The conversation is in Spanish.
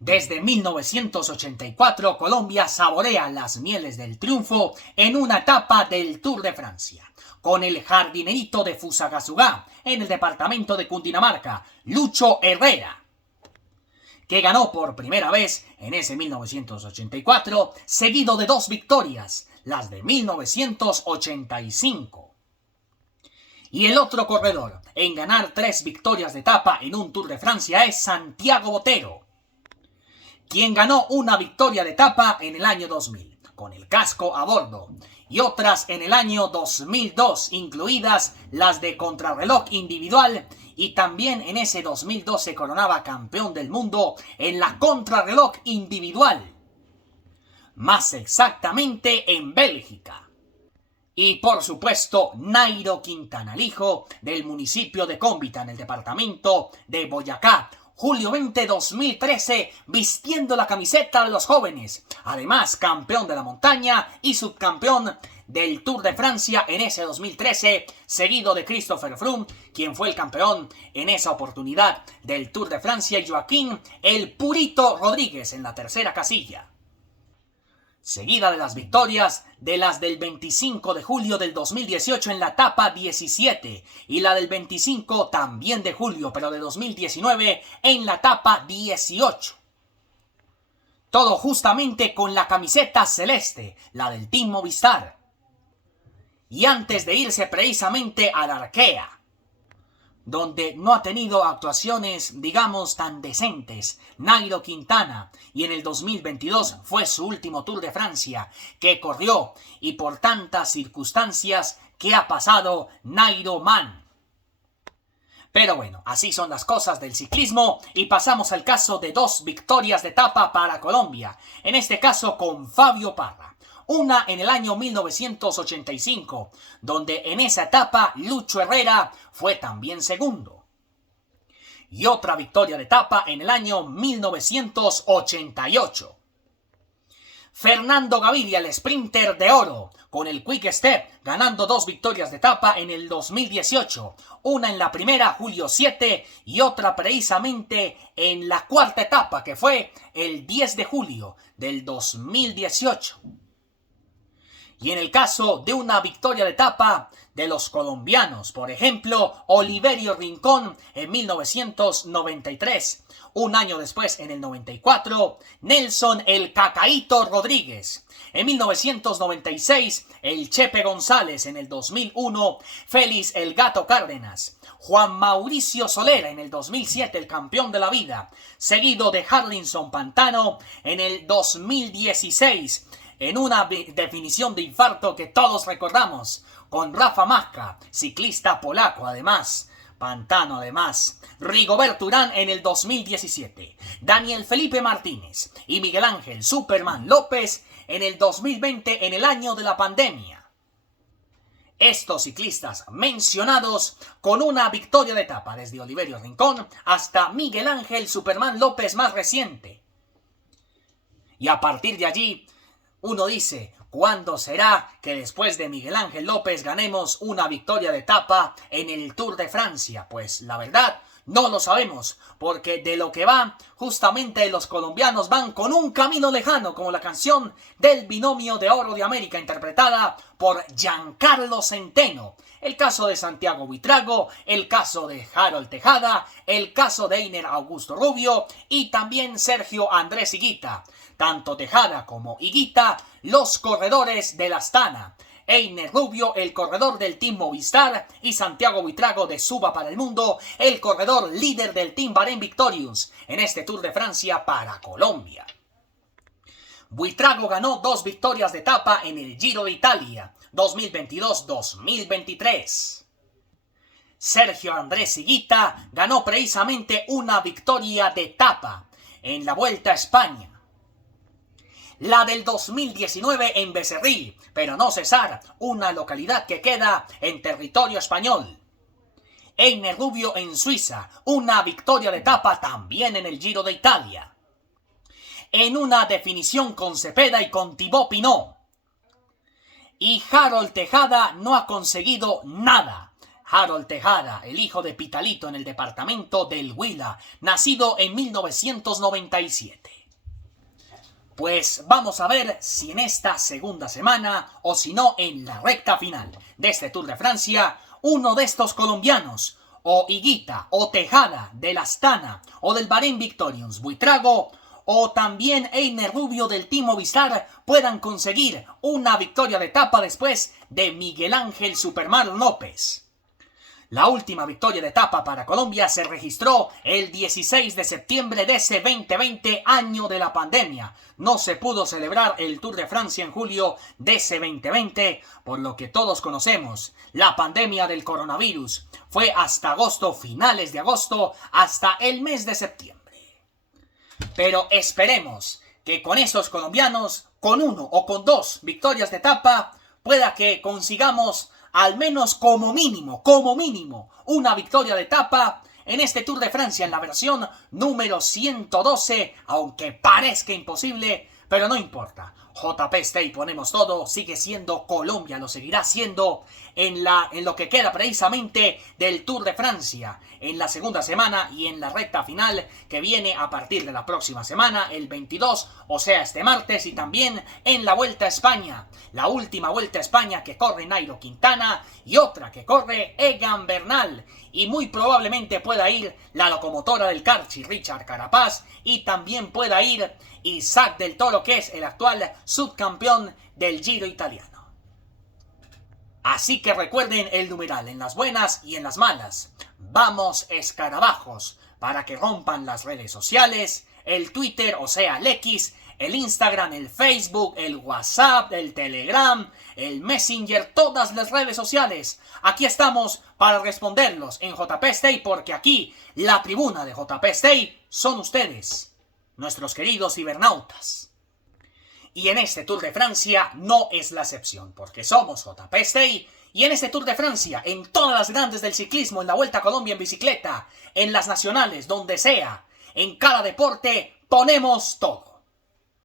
Desde 1984, Colombia saborea las mieles del triunfo en una etapa del Tour de Francia, con el jardinerito de Fusagasugá, en el departamento de Cundinamarca, Lucho Herrera, que ganó por primera vez en ese 1984, seguido de dos victorias, las de 1985. Y el otro corredor en ganar 3 victorias de etapa en un Tour de Francia es Santiago Botero, quien ganó una victoria de etapa en el año 2000, con el casco a bordo, y otras en el año 2002, incluidas las de contrarreloj individual, y también en ese 2002 se coronaba campeón del mundo en la contrarreloj individual, más exactamente en Bélgica. Y por supuesto, Nairo Quintana, el hijo del municipio de Cómbita, en el departamento de Boyacá, julio 20, 2013, vistiendo la camiseta de los jóvenes. Además, campeón de la montaña y subcampeón del Tour de Francia en ese 2013, seguido de Christopher Froome, quien fue el campeón en esa oportunidad del Tour de Francia, y Joaquín El Purito Rodríguez en la tercera casilla. Seguida de las victorias de las del 25 de julio del 2018 en la etapa 17 y la del 25 también de julio, pero de 2019 en la etapa 18. Todo justamente con la camiseta celeste, la del Team Movistar. Y antes de irse precisamente a la Arkea, donde no ha tenido actuaciones, digamos, tan decentes, Nairo Quintana, y en el 2022 fue su último Tour de Francia que corrió, y por tantas circunstancias que ha pasado Nairo Man. Pero bueno, así son las cosas del ciclismo, y pasamos al caso de 2 victorias de etapa para Colombia, en este caso con Fabio Parra. Una en el año 1985, donde en esa etapa Lucho Herrera fue también segundo. Y otra victoria de etapa en el año 1988. Fernando Gaviria, el sprinter de oro, con el Quick Step, ganando 2 victorias de etapa en el 2018. Una en la primera, julio 7, y otra precisamente en la cuarta etapa, que fue el 10 de julio del 2018. Y en el caso de una victoria de etapa de los colombianos, por ejemplo, Oliverio Rincón en 1993. Un año después, en el 94, Nelson el Cacaíto Rodríguez. En 1996, el Chepe González. En el 2001, Félix el Gato Cárdenas. Juan Mauricio Solera en el 2007, el campeón de la vida. Seguido de Harlinson Pantano en el 2016. En una definición de infarto que todos recordamos, con Rafa Majka, ciclista polaco además, Pantano además, Rigoberto Urán en el 2017, Daniel Felipe Martínez y Miguel Ángel Superman López en el 2020, en el año de la pandemia. Estos ciclistas mencionados con una victoria de etapa desde Oliverio Rincón hasta Miguel Ángel Superman López más reciente. Y a partir de allí, uno dice, ¿cuándo será que después de Miguel Ángel López ganemos una victoria de etapa en el Tour de Francia? Pues la verdad, no lo sabemos, porque de lo que va, justamente los colombianos van con un camino lejano, como la canción del Binomio de Oro de América, interpretada por Giancarlo Centeno. El caso de Santiago Buitrago, el caso de Harold Tejada, el caso de Einer Augusto Rubio y también Sergio Andrés Higuita. Tanto Tejada como Higuita, los corredores de la Astana. Einer Rubio, el corredor del Team Movistar, y Santiago Buitrago de Suba para el Mundo, el corredor líder del Team Bahrain Victorious en este Tour de Francia para Colombia. Buitrago ganó 2 victorias de etapa en el Giro de Italia 2022-2023. Sergio Andrés Higuita ganó precisamente una victoria de etapa en la Vuelta a España. La del 2019 en Becerril, pero no Cesar, una localidad que queda en territorio español. Einer Rubio en Suiza, una victoria de etapa también en el Giro de Italia. En una definición con Cepeda y con Thibaut Pinot. Y Harold Tejada no ha conseguido nada. Harold Tejada, el hijo de Pitalito en el departamento del Huila, nacido en 1997. Pues vamos a ver si en esta segunda semana, o si no en la recta final de este Tour de Francia, uno de estos colombianos, o Higuita, o Tejada, del Astana, o del Bahrein Victorious Buitrago, o también Einer Rubio del Team Movistar puedan conseguir una victoria de etapa después de Miguel Ángel Superman López. La última victoria de etapa para Colombia se registró el 16 de septiembre de ese 2020, año de la pandemia. No se pudo celebrar el Tour de Francia en julio de ese 2020, por lo que todos conocemos. La pandemia del coronavirus fue hasta agosto, finales de agosto, hasta el mes de septiembre. Pero esperemos que con estos colombianos, con uno o con dos victorias de etapa, pueda que consigamos al menos como mínimo, una victoria de etapa en este Tour de Francia en la versión número 112, aunque parezca imposible, pero no importa. JP Stay ponemos todo, sigue siendo Colombia, lo seguirá siendo en lo que queda precisamente del Tour de Francia, en la segunda semana y en la recta final que viene a partir de la próxima semana, el 22, o sea este martes, y también en la Vuelta a España, la última Vuelta a España que corre Nairo Quintana y otra que corre Egan Bernal, y muy probablemente pueda ir la locomotora del Carchi, Richard Carapaz, y también pueda ir Isaac del Toro, que es el actual subcampeón del Giro italiano. Así que recuerden el numeral en las buenas y en las malas. Vamos escarabajos, para que rompan las redes sociales, el Twitter, o sea el X, el Instagram, el Facebook, el WhatsApp, el Telegram, el Messenger, todas las redes sociales. Aquí estamos para responderlos en JP Stay, porque aquí la tribuna de JP Stay son ustedes, nuestros queridos cibernautas. Y en este Tour de Francia no es la excepción, porque somos JP Stay, y en este Tour de Francia, en todas las grandes del ciclismo, en la Vuelta a Colombia en bicicleta, en las nacionales, donde sea, en cada deporte, ponemos todo.